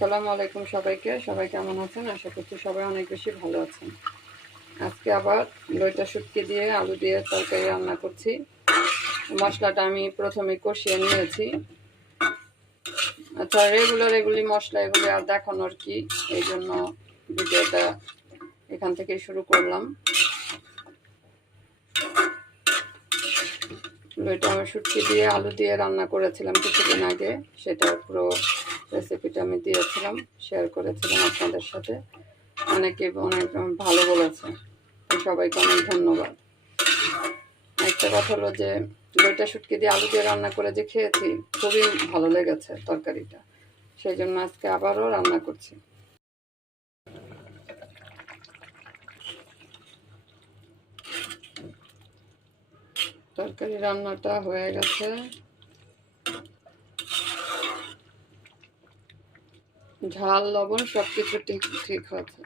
আসসালামু আলাইকুম সবাইকে। সবাই কেমন আছেন? আশা করছি সবাই অনেক বেশি ভালো আছেন। আজকে আবার লইটা শুটকি দিয়ে আলু দিয়ে তরকারি রান্না করছি। মশলাটা আমি প্রথমে কষিয়ে নিয়েছি। আচ্ছা, রেগুলার এগুলি মশলা এগুলি আর দেখানোর কি, এই জন্য ভিডিওটা এখান থেকেই শুরু করলাম। লইটা আমি শুটকি দিয়ে আলু দিয়ে রান্না করেছিলাম কিছুদিন আগে, সেটা পুরো রেসিপিটা আমি দিয়েছিলাম, শেয়ার করেছিলাম আপনাদের সাথে। অনেকে অনেক ভালো বলেছে, সবাইকে অনেক ধন্যবাদ। একটা কথা হলো যে লইটা শুটকি দিয়ে আলু দিয়ে রান্না করে যে খেয়েছি, খুবই ভালো লেগেছে তরকারিটা, সেই জন্য আজকে আবারও রান্না করছি। তরকারি রান্নাটা হয়ে গেছে, ঝাল লবণ সবকিছু ঠিক ঠিক হয়েছে।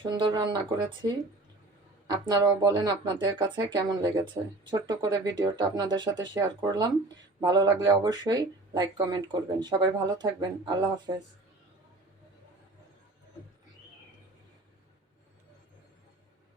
সুন্দর রান্না করেছি। আপনারাও বলেন আপনাদের কাছে কেমন লেগেছে। ছোট্ট করে ভিডিওটা আপনাদের সাথে শেয়ার করলাম। ভালো লাগলে অবশ্যই লাইক কমেন্ট করবেন। সবাই ভালো থাকবেন। আল্লাহ হাফেজ।